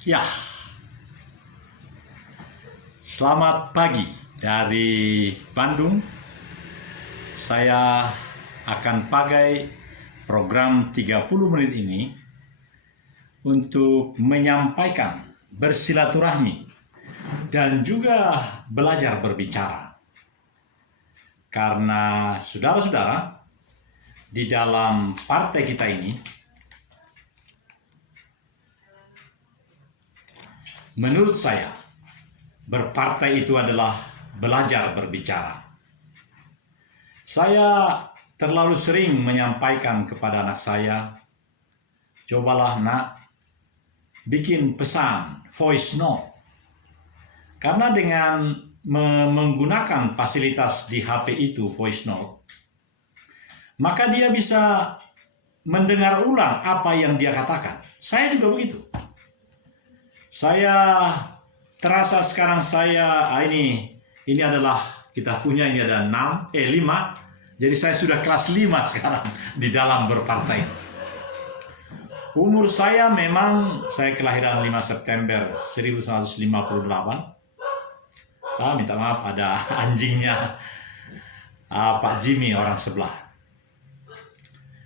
Ya, selamat pagi dari Bandung. Saya akan pakai program 30 menit ini untuk menyampaikan, bersilaturahmi, dan juga belajar berbicara. Karena saudara-saudara, di dalam partai kita ini, menurut saya, berpartai itu adalah belajar berbicara. Saya terlalu sering menyampaikan kepada anak saya, cobalah nak, bikin pesan, voice note. Karena dengan menggunakan fasilitas di HP itu, voice note, maka dia bisa mendengar ulang apa yang dia katakan. Saya juga begitu. Saya terasa sekarang ini adalah kita punya ini ada 5. Jadi saya sudah kelas 5 sekarang di dalam berpartai. Umur saya memang, saya kelahiran 5 September 1958. Minta maaf, ada anjingnya Pak Jimmy orang sebelah.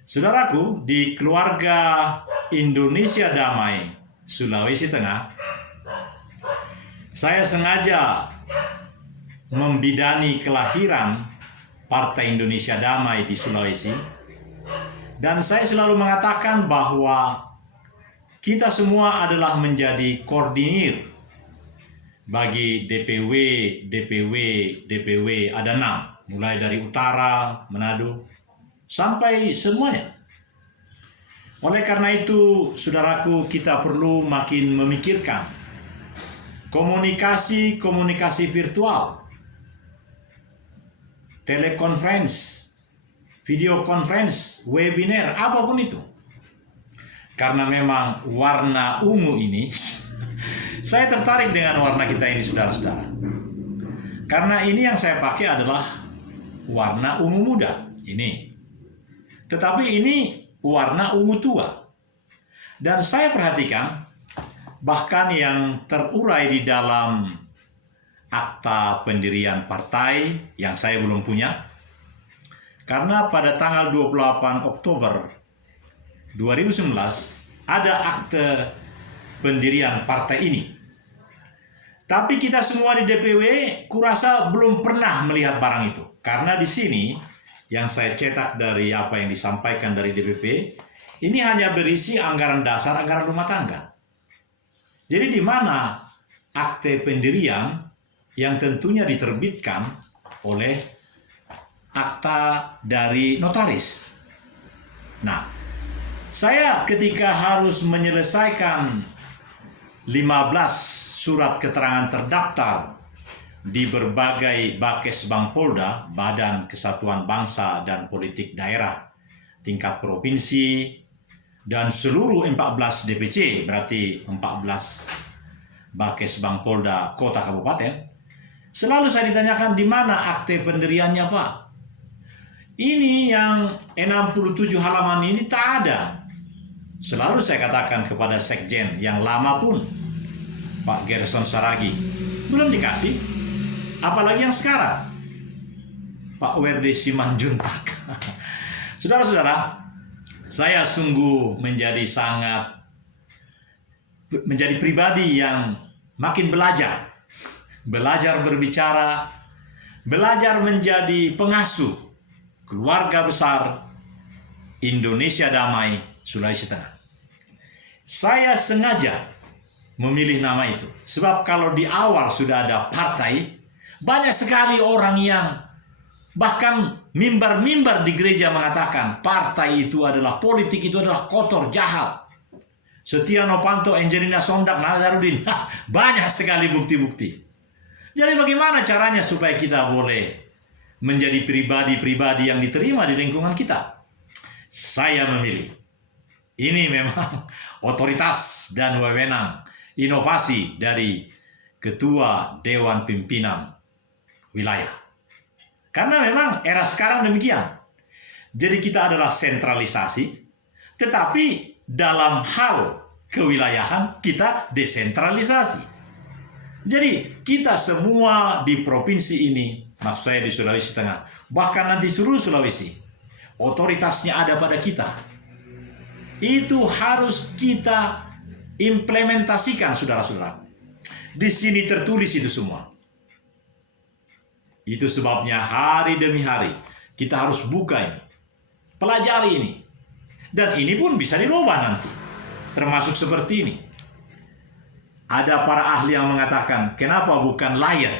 Saudaraku, di keluarga Indonesia Damai Sulawesi Tengah, saya sengaja membidani kelahiran Partai Indonesia Damai di Sulawesi, dan saya selalu mengatakan bahwa kita semua adalah menjadi koordinir bagi DPW ada 6, mulai dari utara, Manado, sampai semuanya. Oleh karena itu, saudaraku, kita perlu makin memikirkan komunikasi virtual, telekonferensi, video conference, webinar, apapun itu. Karena memang warna ungu ini, saya tertarik dengan warna kita ini, saudara-saudara. Karena ini yang saya pakai adalah warna ungu muda, ini. Tetapi ini warna ungu tua. Dan saya perhatikan, bahkan yang terurai di dalam akta pendirian partai yang saya belum punya, karena pada tanggal 28 Oktober 2019 ada akte pendirian partai ini. Tapi kita semua di DPW kurasa belum pernah melihat barang itu. Karena di sini yang saya cetak dari apa yang disampaikan dari DPP, ini hanya berisi anggaran dasar, anggaran rumah tangga. Jadi di mana akte pendirian yang tentunya diterbitkan oleh akta dari notaris. Nah, saya ketika harus menyelesaikan 15 surat keterangan terdaftar di berbagai Bakes Bangpolda, Badan Kesatuan Bangsa dan Politik Daerah tingkat provinsi, dan seluruh 14 DPC, berarti 14 Bakes Bangpolda Kota Kabupaten, selalu saya ditanyakan di mana akte pendiriannya, Pak. Ini yang 67 halaman ini tak ada. Selalu saya katakan kepada Sekjen yang lama pun, Pak Gerson Saragi, belum dikasih. Apalagi yang sekarang, Pak Werde Simanjuntak. Saudara-saudara, saya sungguh menjadi pribadi yang makin belajar berbicara, belajar menjadi pengasuh keluarga besar Indonesia Damai Sulawesi Tengah. Saya sengaja memilih nama itu, sebab kalau di awal sudah ada partai, banyak sekali orang yang bahkan mimbar-mimbar di gereja mengatakan partai itu adalah, politik itu adalah kotor, jahat. Setia Novanto, Angelina Sondak, Nazarudin, banyak sekali bukti-bukti. Jadi bagaimana caranya supaya kita boleh menjadi pribadi-pribadi yang diterima di lingkungan kita? Saya memilih. Ini memang otoritas dan wewenang inovasi dari Ketua Dewan Pimpinan Wilayah. Karena memang era sekarang demikian. Jadi kita adalah sentralisasi, tetapi dalam hal kewilayahan, kita desentralisasi. Jadi kita semua di provinsi ini, maksud saya di Sulawesi Tengah, bahkan nanti seluruh Sulawesi, otoritasnya ada pada kita. Itu harus kita implementasikan, saudara-saudara. Di sini tertulis itu semua. Itu sebabnya hari demi hari kita harus buka ini, pelajari ini. Dan ini pun bisa dirubah nanti, termasuk seperti ini. Ada para ahli yang mengatakan, kenapa bukan lion?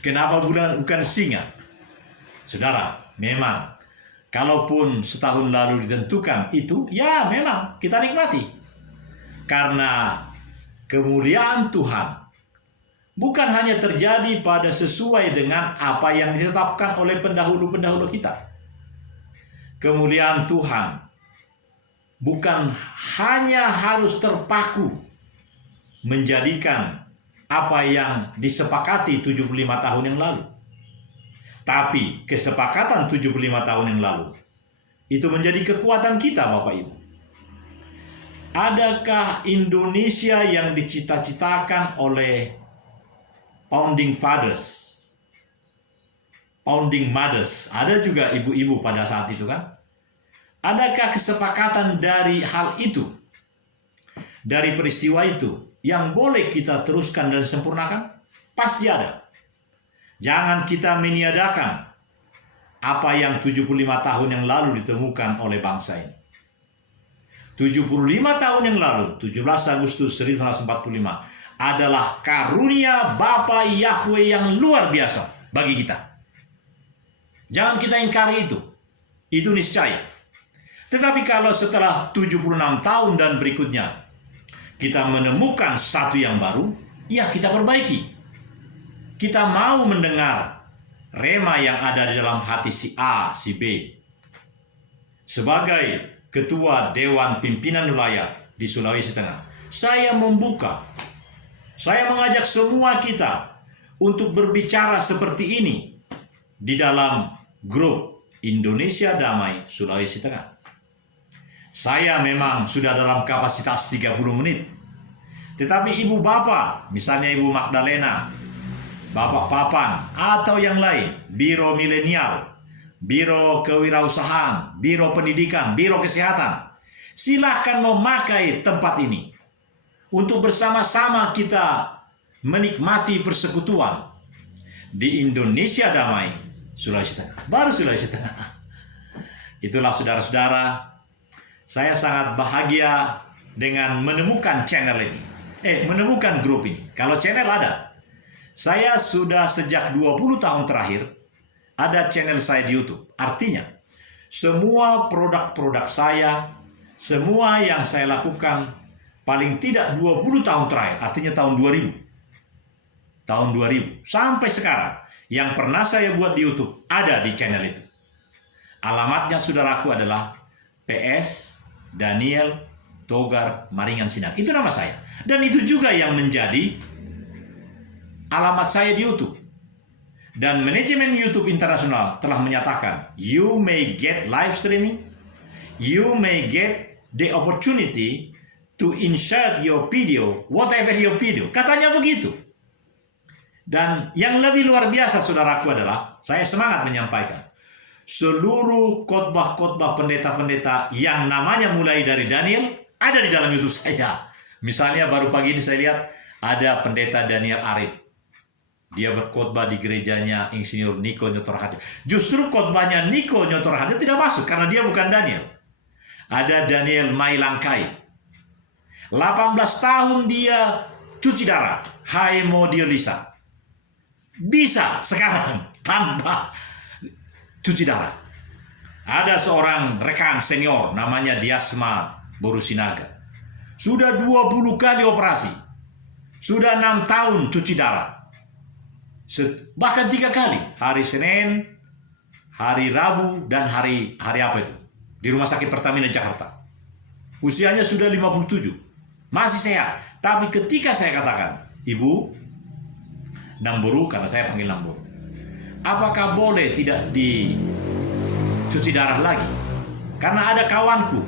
Kenapa bukan singa? Saudara, memang kalaupun setahun lalu ditentukan itu, ya memang kita nikmati. Karena kemuliaan Tuhan bukan hanya terjadi pada sesuai dengan apa yang ditetapkan oleh pendahulu-pendahulu kita. Kemuliaan Tuhan bukan hanya harus terpaku menjadikan apa yang disepakati 75 tahun yang lalu. Tapi kesepakatan 75 tahun yang lalu itu menjadi kekuatan kita, Bapak Ibu. Adakah Indonesia yang dicita-citakan oleh Founding Fathers, Founding Mothers, ada juga ibu-ibu pada saat itu kan? Adakah kesepakatan dari hal itu, dari peristiwa itu, yang boleh kita teruskan dan sempurnakan? Pasti ada. Jangan kita meniadakan apa yang 75 tahun yang lalu ditemukan oleh bangsa ini. 75 tahun yang lalu, 17 Agustus 1945, adalah karunia Bapa Yahweh yang luar biasa bagi kita. Jangan kita ingkari itu. Itu niscaya. Tetapi kalau setelah 76 tahun dan berikutnya kita menemukan satu yang baru, ya kita perbaiki. Kita mau mendengar rema yang ada di dalam hati si A, si B. Sebagai Ketua Dewan Pimpinan Wilayah di Sulawesi Tengah, saya membuka, saya mengajak semua kita untuk berbicara seperti ini di dalam grup Indonesia Damai Sulawesi Tengah. Saya memang sudah dalam kapasitas 30 menit. Tetapi ibu bapak, misalnya Ibu Magdalena, Bapak Papan, atau yang lain, Biro Milenial, Biro Kewirausahaan, Biro Pendidikan, Biro Kesehatan, silahkan memakai tempat ini untuk bersama-sama kita menikmati persekutuan di Indonesia Damai Sulawesi Tengah. Baru Sulawesi Tengah. Itulah saudara-saudara, saya sangat bahagia dengan menemukan channel ini. Menemukan grup ini. Kalau channel ada. Saya sudah sejak 20 tahun terakhir ada channel saya di YouTube. Artinya, semua produk-produk saya, semua yang saya lakukan paling tidak 20 tahun terakhir, artinya tahun 2000. Tahun 2000 sampai sekarang yang pernah saya buat di YouTube ada di channel itu. Alamatnya saudaraku adalah PS Daniel Togar Maringan Sinang. Itu nama saya. Dan itu juga yang menjadi alamat saya di YouTube. Dan manajemen YouTube internasional telah menyatakan, you may get live streaming, you may get the opportunity to insert your video, whatever your video. Katanya begitu. Dan yang lebih luar biasa saudaraku adalah, saya semangat menyampaikan, seluruh khotbah-khotbah pendeta-pendeta yang namanya mulai dari Daniel ada di dalam YouTube saya. Misalnya baru pagi ini saya lihat ada pendeta Daniel Arif. Dia berkhotbah di gerejanya Insinyur Niko Nyotor Hadi. Justru khotbahnya Niko Nyotor Hadi tidak masuk karena dia bukan Daniel. Ada Daniel Mailangkai. 18 tahun dia cuci darah, hemodialisa. Bisa sekarang tanpa cuci darah. Ada seorang rekan senior namanya Diasma Borusinaga. Sudah 20 kali operasi. Sudah 6 tahun cuci darah. Bahkan 3 kali. Hari Senin, hari Rabu, dan hari apa itu? Di Rumah Sakit Pertamina Jakarta. Usianya sudah 57. Masih sehat. Tapi ketika saya katakan, Ibu, Namburu, karena saya panggil Namburu, apakah boleh tidak dicuci darah lagi? Karena ada kawanku,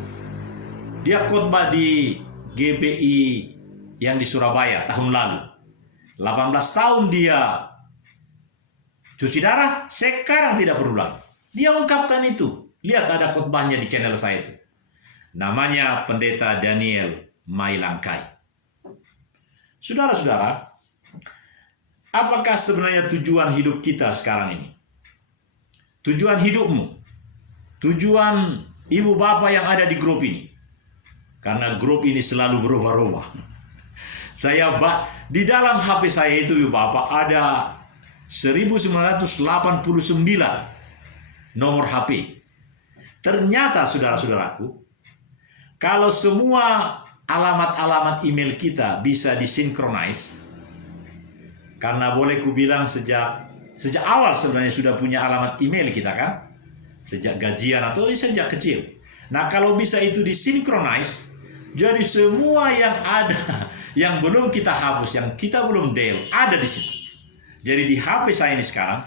dia khotbah di GBI yang di Surabaya tahun lalu. 18 tahun dia cuci darah, sekarang tidak perlu lagi. Dia ungkapkan itu. Lihat ada khotbahnya di channel saya itu. Namanya Pendeta Daniel Mailangkai. Saudara-saudara, apakah sebenarnya tujuan hidup kita sekarang ini? Tujuan hidupmu, tujuan ibu bapak yang ada di grup ini. Karena grup ini selalu berubah-ubah. Di dalam HP saya itu ibu bapak ada 1989 nomor HP. Ternyata saudara-saudaraku, kalau semua alamat-alamat email kita bisa disinkronize, karena boleh ku bilang sejak awal sebenarnya sudah punya alamat email kita kan, sejak gajian atau sejak kecil. Nah kalau bisa itu disinkronize, jadi semua yang ada, yang belum kita hapus, yang kita belum delete, ada di situ. Jadi di HP saya ini sekarang,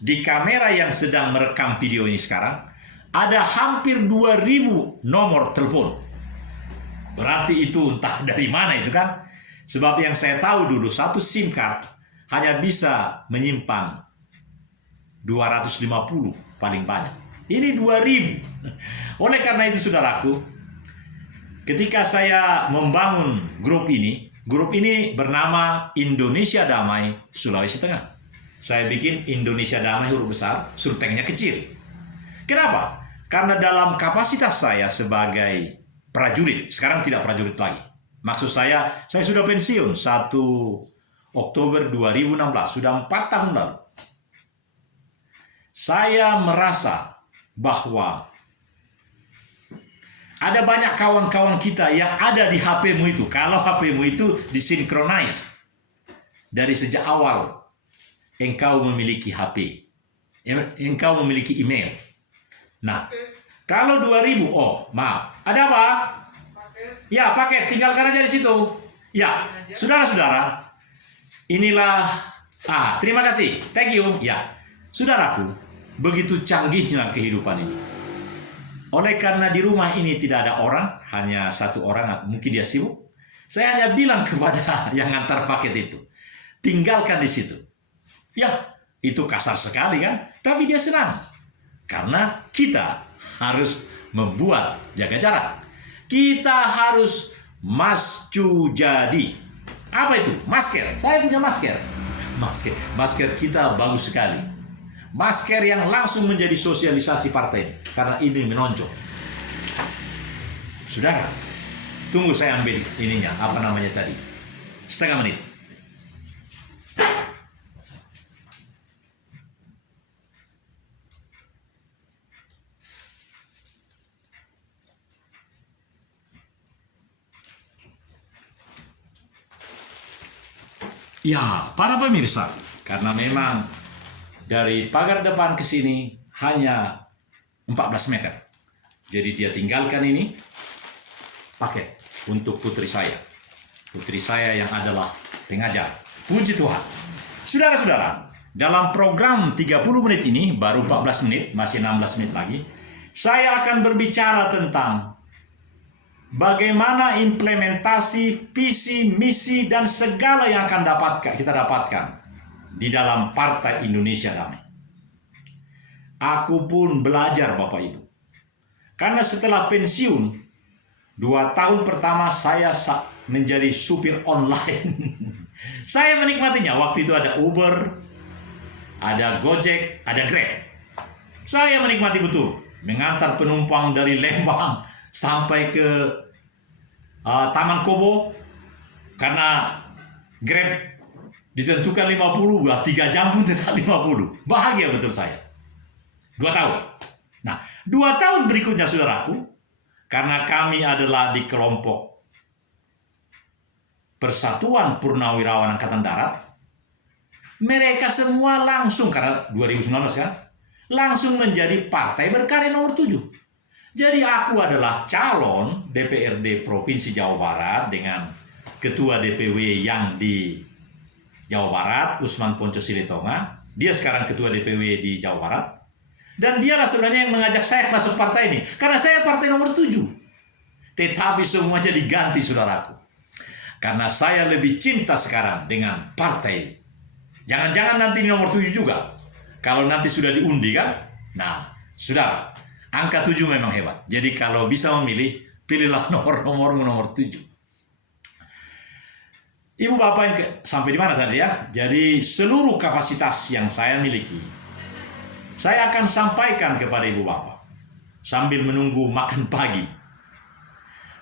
di kamera yang sedang merekam video ini sekarang, ada hampir 2000 nomor telepon. Berarti itu entah dari mana itu kan. Sebab yang saya tahu dulu, satu SIM card hanya bisa menyimpan 250 paling banyak. Ini 2000. Oleh karena itu saudaraku, ketika saya membangun grup ini bernama Indonesia Damai Sulawesi Tengah. Saya bikin Indonesia Damai huruf besar, surtengnya kecil. Kenapa? Karena dalam kapasitas saya sebagai prajurit, sekarang tidak prajurit lagi. Maksud saya sudah pensiun 1 Oktober 2016, sudah 4 tahun lalu. Saya merasa bahwa ada banyak kawan-kawan kita yang ada di HP-mu itu. Kalau HP-mu itu disinkronize dari sejak awal engkau memiliki HP, engkau memiliki email. Nah, kalau 2000, oh maaf, ada apa? Ya, paket, tinggalkan aja di situ. Ya, saudara-saudara, inilah, terima kasih, thank you. Ya, saudaraku, begitu canggihnya kehidupan ini. Oleh karena di rumah ini tidak ada orang, hanya satu orang, mungkin dia sibuk. Saya hanya bilang kepada yang ngantar paket itu, tinggalkan di situ. Ya, itu kasar sekali kan? Tapi dia senang. Karena kita harus membuat jaga jarak. Kita harus mascu jadi. Apa itu? Masker. Saya punya masker. Masker kita bagus sekali. Masker yang langsung menjadi sosialisasi partai, karena ini menonjol. Saudara, tunggu saya ambil ininya, apa namanya tadi, setengah menit. Ya, para pemirsa, karena memang dari pagar depan ke sini hanya 14 meter. Jadi dia tinggalkan ini paket untuk putri saya. Putri saya yang adalah pengajar. Puji Tuhan. Saudara-saudara, dalam program 30 menit ini, baru 14 menit, masih 16 menit lagi, saya akan berbicara tentang bagaimana implementasi visi, misi, dan segala yang akan kita dapatkan di dalam Partai Indonesia Damai. Aku pun belajar Bapak Ibu. Karena setelah pensiun, 2 tahun pertama saya menjadi supir online. Saya menikmatinya. Waktu itu ada Uber, ada Gojek, ada Grab. Saya menikmati betul. Mengantar penumpang dari Lembang sampai ke Taman Kobo. Karena Grab ditentukan 50, 3 jam pun tetap 50. Bahagia betul saya. 2 tahun. Nah, 2 tahun berikutnya saudaraku, karena kami adalah di kelompok Persatuan Purnawirawan Angkatan Darat, mereka semua langsung, karena 2019 kan, langsung menjadi partai berkarya nomor 7. Jadi aku adalah calon DPRD Provinsi Jawa Barat dengan Ketua DPW yang di Jawa Barat, Usman Ponco Silitonga. Dia sekarang Ketua DPW di Jawa Barat. Dan dialah sebenarnya yang mengajak saya masuk partai ini. Karena saya partai nomor 7. Tetapi semuanya diganti, saudaraku. Karena saya lebih cinta sekarang dengan partai. Jangan-jangan nanti nomor 7 juga. Kalau nanti sudah diundi kan? Nah, saudara, angka 7 memang hebat. Jadi kalau bisa memilih, pilihlah nomormu nomor 7. Ibu Bapak yang sampai di mana tadi ya? Jadi seluruh kapasitas yang saya miliki, saya akan sampaikan kepada Ibu Bapak sambil menunggu makan pagi.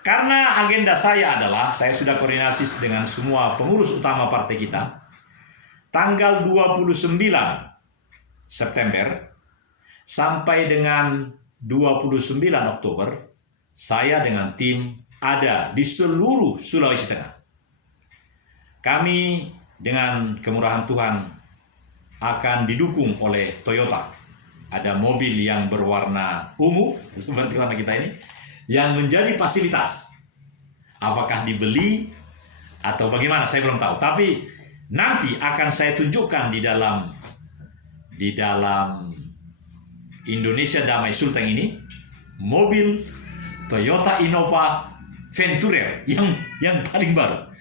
Karena agenda saya adalah, saya sudah koordinasi dengan semua pengurus utama partai kita, tanggal 29 September sampai dengan 29 Oktober, saya dengan tim ada di seluruh Sulawesi Tengah. Kami dengan kemurahan Tuhan akan didukung oleh Toyota. Ada mobil yang berwarna ungu, seperti warna kita ini, yang menjadi fasilitas. Apakah dibeli atau bagaimana, saya belum tahu. Tapi nanti akan saya tunjukkan di dalam Indonesia Damai Sultan ini, mobil Toyota Innova Venturer yang paling baru,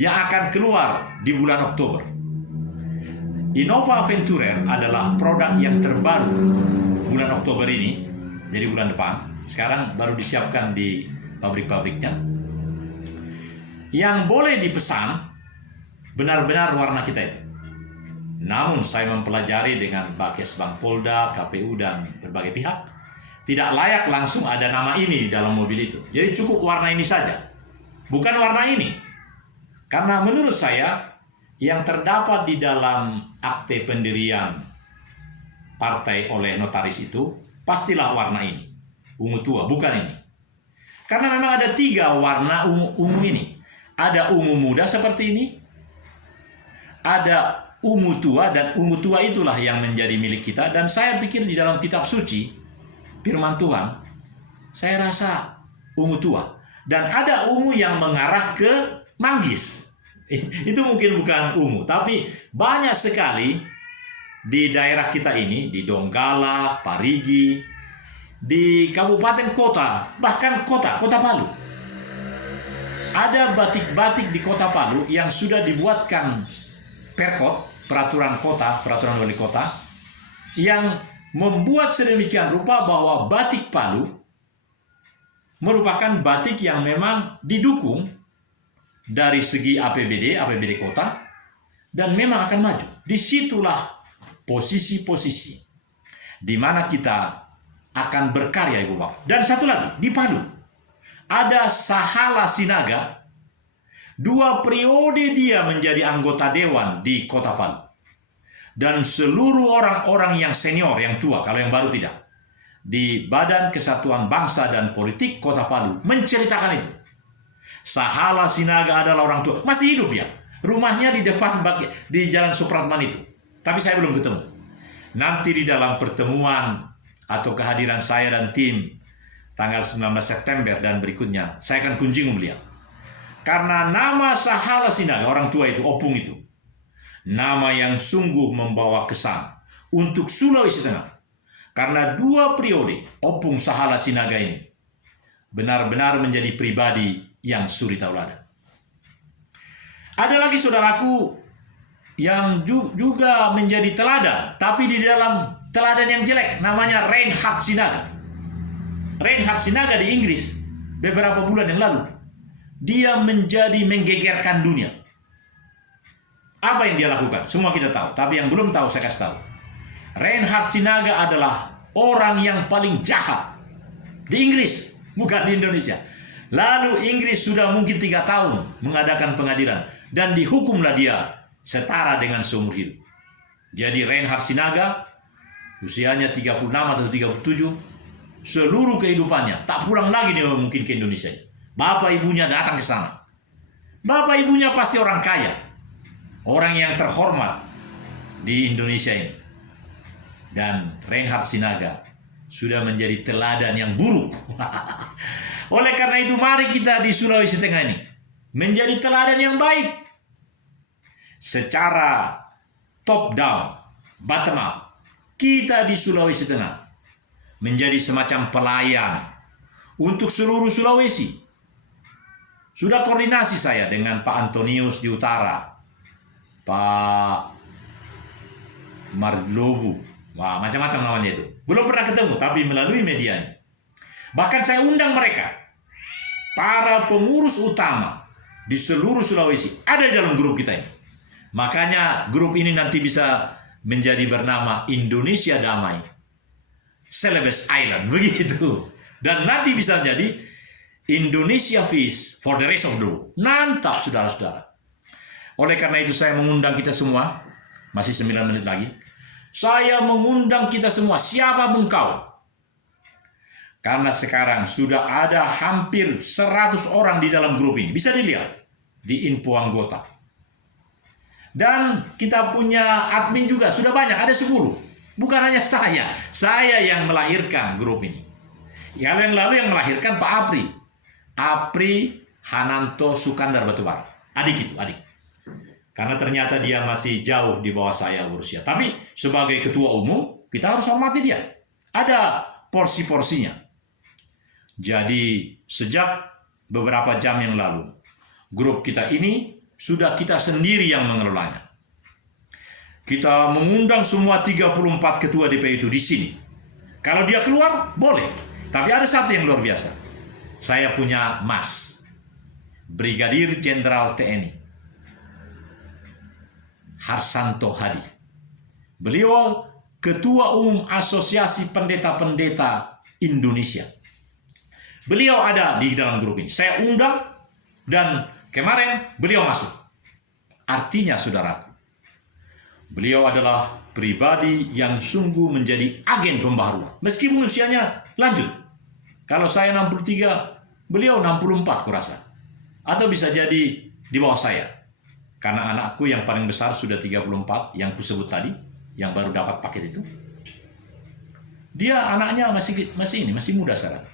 yang akan keluar di bulan Oktober. Innova Venturer adalah produk yang terbaru bulan Oktober ini, jadi bulan depan. Sekarang baru disiapkan di pabrik-pabriknya. Yang boleh dipesan benar-benar warna kita itu. Namun saya mempelajari dengan Bakesbang Polda, KPU, dan berbagai pihak, tidak layak langsung ada nama ini di dalam mobil itu. Jadi cukup warna ini saja, bukan warna ini. Karena menurut saya, yang terdapat di dalam akte pendirian partai oleh notaris itu, pastilah warna ini. Ungu tua, bukan ini. Karena memang ada 3 warna ungu ini. Ada ungu muda seperti ini, ada ungu tua, dan ungu tua itulah yang menjadi milik kita. Dan saya pikir di dalam kitab suci, firman Tuhan, saya rasa ungu tua. Dan ada ungu yang mengarah ke manggis. Itu mungkin bukan ungu, tapi banyak sekali di daerah kita ini, di Donggala, Parigi, di kabupaten kota, bahkan kota Palu. Ada batik-batik di kota Palu yang sudah dibuatkan perkot, peraturan wali kota, yang membuat sedemikian rupa bahwa batik Palu merupakan batik yang memang didukung dari segi APBD kota, dan memang akan maju. Disitulah posisi-posisi di mana kita akan berkarya, Ibu Bapak. Dan satu lagi, di Palu ada Sahala Sinaga. 2 periode dia menjadi anggota dewan di kota Palu. Dan seluruh orang-orang yang senior, yang tua, kalau yang baru tidak, di Badan Kesatuan Bangsa dan Politik Kota Palu menceritakan itu. Sahala Sinaga adalah orang tua, masih hidup ya. Rumahnya di depan di Jalan Supratman itu. Tapi saya belum ketemu. Nanti di dalam pertemuan atau kehadiran saya dan tim tanggal 19 September dan berikutnya, saya akan kunjungi beliau. Karena nama Sahala Sinaga, orang tua itu, Opung itu, nama yang sungguh membawa kesan untuk Sulawesi Tengah. Karena 2 periode Opung Sahala Sinaga ini benar-benar menjadi pribadi yang suri tauladan. Ada lagi saudaraku yang juga menjadi teladan, tapi di dalam teladan yang jelek, namanya Reinhard Sinaga. Reinhard Sinaga di Inggris beberapa bulan yang lalu, dia menjadi menggegerkan dunia. Apa yang dia lakukan? Semua kita tahu, tapi yang belum tahu saya kasih tahu. Reinhard Sinaga adalah orang yang paling jahat di Inggris, bukan di Indonesia. Lalu Inggris sudah mungkin 3 tahun mengadakan pengadilan, dan dihukumlah dia setara dengan seumur hidup. Jadi Reinhard Sinaga usianya 36 atau 37, seluruh kehidupannya tak pulang lagi dia mungkin ke Indonesia. Bapak ibunya datang ke sana. Bapak ibunya pasti orang kaya, orang yang terhormat di Indonesia ini. Dan Reinhard Sinaga sudah menjadi teladan yang buruk. Oleh karena itu, mari kita di Sulawesi Tengah ini menjadi teladan yang baik. Secara top down, bottom up, kita di Sulawesi Tengah menjadi semacam pelayan untuk seluruh Sulawesi. Sudah koordinasi saya dengan Pak Antonius di utara, Pak Marlobu, wah macam-macam namanya itu. Belum pernah ketemu, tapi melalui media ini. Bahkan saya undang mereka, para pengurus utama di seluruh Sulawesi ada di dalam grup kita ini. Makanya grup ini nanti bisa menjadi bernama Indonesia Damai Celebes Island, begitu. Dan nanti bisa menjadi Indonesia Fish for the rest of the world. Mantap, saudara-saudara. Oleh karena itu saya mengundang kita semua, masih 9 menit lagi. Saya mengundang kita semua, siapa engkau? Karena sekarang sudah ada hampir 100 orang di dalam grup ini. Bisa dilihat di info anggota. Dan kita punya admin juga, sudah banyak, ada 10. Bukan hanya saya yang melahirkan grup ini. Yang lalu yang melahirkan Pak Apri Hananto Sukandar Batubara. Adik itu, adik. Karena ternyata dia masih jauh di bawah saya berusia. Tapi sebagai ketua umum, kita harus hormati dia. Ada porsi-porsinya. Jadi sejak beberapa jam yang lalu, grup kita ini sudah kita sendiri yang mengelolanya. Kita mengundang semua 34 ketua DP itu di sini. Kalau dia keluar, boleh. Tapi ada satu yang luar biasa. Saya punya Mas, Brigadir Jenderal TNI, Harsanto Hadi. Beliau Ketua Umum Asosiasi Pendeta-Pendeta Indonesia. Beliau ada di dalam grup ini. Saya undang dan kemarin beliau masuk. Artinya saudaraku, beliau adalah pribadi yang sungguh menjadi agen pembaharuan. Meskipun usianya lanjut. Kalau saya 63, beliau 64 kurasa. Atau bisa jadi di bawah saya. Karena anakku yang paling besar sudah 34, yang kusebut tadi, yang baru dapat paket itu. Dia anaknya masih muda sekarang.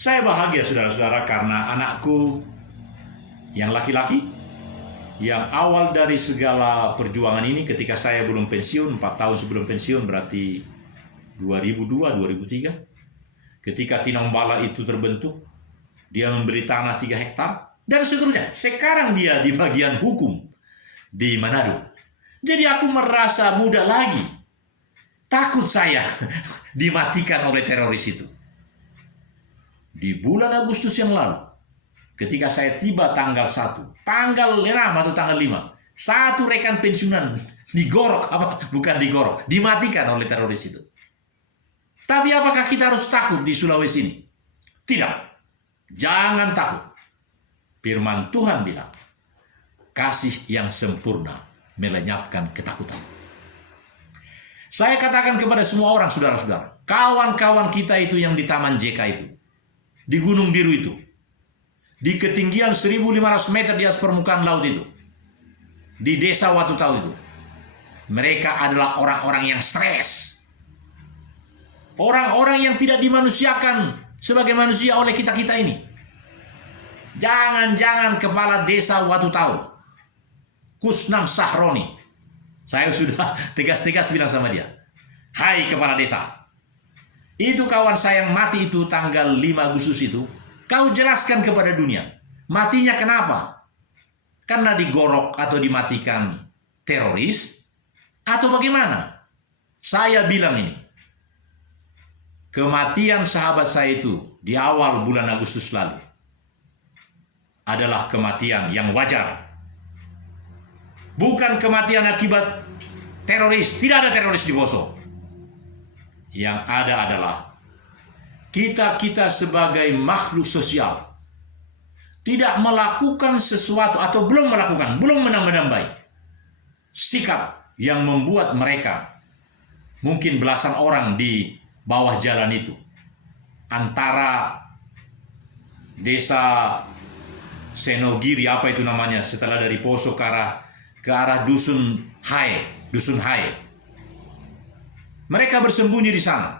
Saya bahagia saudara-saudara karena anakku yang laki-laki, yang awal dari segala perjuangan ini ketika saya belum pensiun, 4 tahun sebelum pensiun berarti 2002-2003, ketika Tinombala itu terbentuk, dia memberi tanah 3 hektar, dan seterusnya. Sekarang dia di bagian hukum di Manado. Jadi aku merasa muda lagi. Takut saya dimatikan oleh teroris itu. Di bulan Agustus yang lalu, ketika saya tiba tanggal 1, tanggal 6 atau tanggal 5, satu rekan pensiunan digorok, bukan digorok, dimatikan oleh teroris itu. Tapi apakah kita harus takut di Sulawesi ini? Tidak. Jangan takut. Firman Tuhan bilang, kasih yang sempurna melenyapkan ketakutan. Saya katakan kepada semua orang, saudara-saudara, kawan-kawan kita itu yang di Taman JK itu, di Gunung Biru itu, di ketinggian 1.500 meter di atas permukaan laut itu, di desa Watu Tau itu, mereka adalah orang-orang yang stres. Orang-orang yang tidak dimanusiakan sebagai manusia oleh kita-kita ini. Jangan-jangan kepala desa Watu Tau, Kusnam Sahroni, saya sudah tegas-tegas bilang sama dia, hai kepala desa, itu kawan saya yang mati itu tanggal 5 Agustus itu, kau jelaskan kepada dunia, matinya kenapa? Karena digorok atau dimatikan teroris, atau bagaimana? Saya bilang ini, kematian sahabat saya itu di awal bulan Agustus lalu adalah kematian yang wajar. Bukan kematian akibat teroris. Tidak ada teroris di Poso. Yang ada adalah kita sebagai makhluk sosial tidak melakukan sesuatu atau belum menambah sikap yang membuat mereka, mungkin belasan orang di bawah jalan itu, antara desa Senogiri, apa itu namanya, setelah dari Poso ke arah Dusun Hai. Mereka bersembunyi di sana,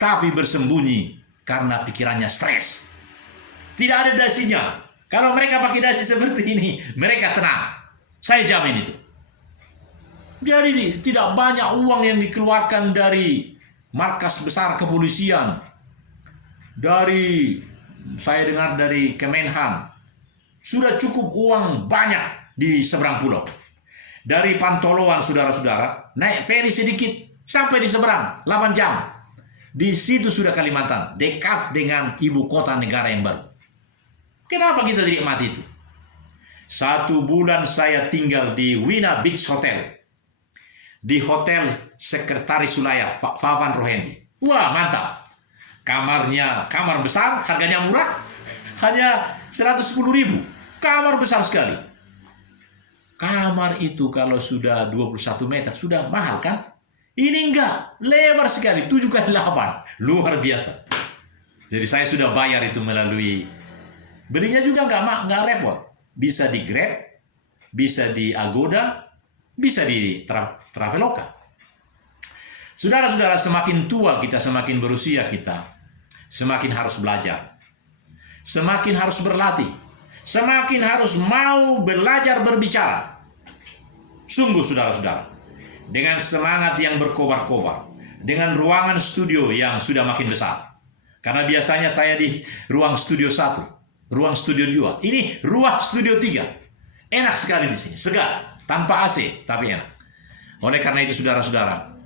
tapi bersembunyi karena pikirannya stres. Tidak ada dasinya. Kalau mereka pakai dasi seperti ini, mereka tenang. Saya jamin itu. Jadi tidak banyak uang yang dikeluarkan dari markas besar kepolisian, dari saya dengar dari Kemenhan, Sudah cukup uang banyak di seberang pulau. Dari Pantoloan, saudara-saudara, naik feri sedikit sampai di seberang, 8 jam. Di situ sudah Kalimantan, dekat dengan ibu kota negara yang baru. Kenapa kita tidak mati itu? 1 bulan saya tinggal di Wina Beach Hotel. Di Hotel Sekretaris Sulaya, Favan Rohendi. Wah, mantap. Kamarnya, kamar besar, harganya murah. Hanya 110.000. Kamar besar sekali. Kamar itu kalau sudah 21 meter, sudah mahal kan? Ini enggak, lebar sekali, 7x8. Luar biasa. Jadi saya sudah bayar itu melalui, belinya juga enggak repot. Bisa di Grab, bisa di Agoda, bisa di Traveloka. Saudara-saudara, semakin tua kita, semakin berusia kita, semakin harus belajar. Semakin harus berlatih. Semakin harus mau belajar berbicara. Sungguh saudara-saudara, dengan semangat yang berkobar-kobar, dengan ruangan studio yang sudah makin besar. Karena biasanya saya di ruang studio 1, ruang studio 2, ini ruang studio 3. Enak sekali di sini, segar, tanpa AC, tapi enak. Oleh karena itu saudara-saudara,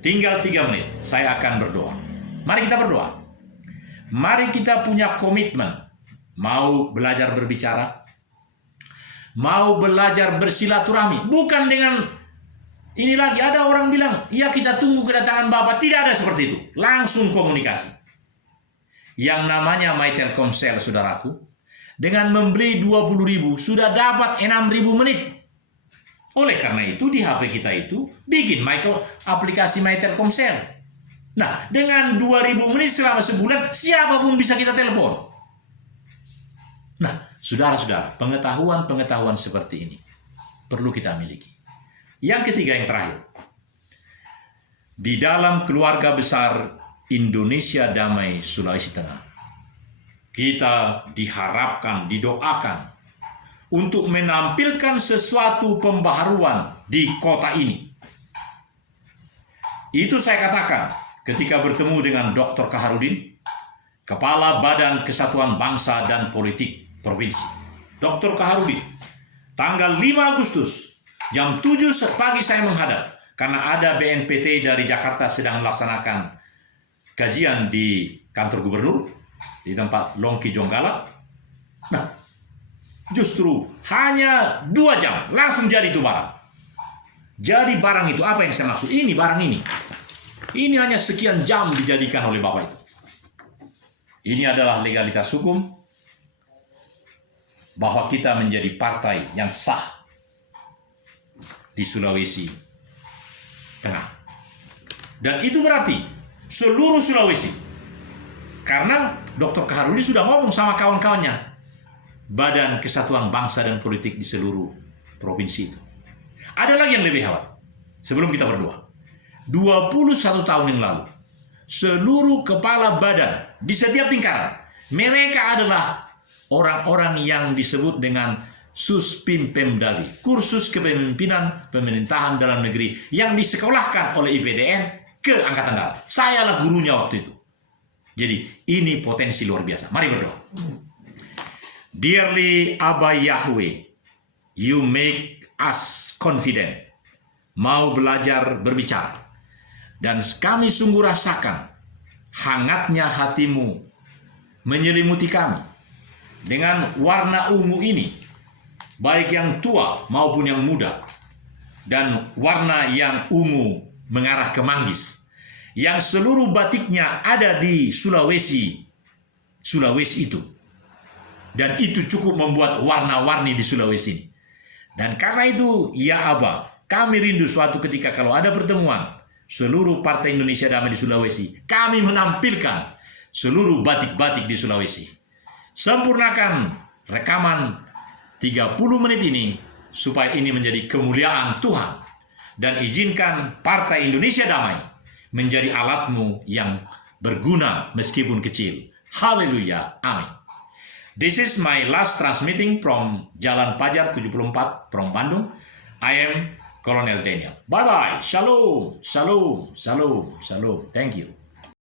tinggal 3 menit, saya akan berdoa. Mari kita berdoa. Mari kita punya komitmen, mau belajar berbicara, mau belajar bersilaturahmi, bukan dengan ini lagi. Ada orang bilang, ya kita tunggu kedatangan Bapak. Tidak ada seperti itu. Langsung komunikasi. Yang namanya My Telkomsel, saudaraku, dengan membeli 20.000 sudah dapat 6.000 menit. Oleh karena itu di HP kita itu bikin aplikasi My Telkomsel. Nah, dengan 2.000 menit selama sebulan, siapapun bisa kita telepon. Nah, saudara-saudara, pengetahuan-pengetahuan seperti ini perlu kita miliki. Yang ketiga, yang terakhir. Di dalam keluarga besar Indonesia Damai Sulawesi Tengah, kita diharapkan, didoakan untuk menampilkan sesuatu pembaharuan di kota ini. Itu saya katakan ketika bertemu dengan Dr. Kaharudin, Kepala Badan Kesatuan Bangsa dan Politik Provinsi. Dr. Kaharudin, tanggal 5 Agustus, jam 7 pagi saya menghadap, karena ada BNPT dari Jakarta sedang melaksanakan kajian di kantor gubernur, di tempat Longki Jonggala. Nah, justru hanya 2 jam, langsung jadi itu barang. Jadi barang itu, apa yang saya maksud? Ini barang ini. Ini hanya sekian jam dijadikan oleh Bapak itu. Ini adalah legalitas hukum, bahwa kita menjadi partai yang sah di Sulawesi Tengah. Dan itu berarti seluruh Sulawesi. Karena Dr. Kaharudin sudah ngomong sama kawan-kawannya, Badan Kesatuan Bangsa dan Politik di seluruh provinsi itu. Ada lagi yang lebih hebat. Sebelum kita berdoa, 21 tahun yang lalu, seluruh kepala badan di setiap tingkatan, mereka adalah orang-orang yang disebut dengan Suspimpemdagri, kursus kepemimpinan pemerintahan dalam negeri, yang disekolahkan oleh IPDN ke Angkatan Darat. Sayalah gurunya waktu itu. Jadi ini potensi luar biasa. Mari berdoa. Dearly Abba Yahweh, you make us confident. Mau belajar berbicara. Dan kami sungguh rasakan hangatnya hatimu menyelimuti kami. Dengan warna ungu ini, baik yang tua maupun yang muda, dan warna yang ungu mengarah ke manggis, yang seluruh batiknya ada di Sulawesi itu. Dan itu cukup membuat warna-warni di Sulawesi ini. Dan karena itu, ya Abba, kami rindu suatu ketika kalau ada pertemuan seluruh Partai Indonesia Damai di Sulawesi, kami menampilkan seluruh batik-batik di Sulawesi. Sempurnakan rekaman 30 menit ini supaya ini menjadi kemuliaan Tuhan, dan izinkan Partai Indonesia Damai menjadi alatmu yang berguna meskipun kecil. Haleluya. Amin. This is my last transmitting from Jalan Pajar 74 from Bandung. I am Colonel Daniel. Bye bye. Shalom. Shalom. Shalom. Shalom. Thank you.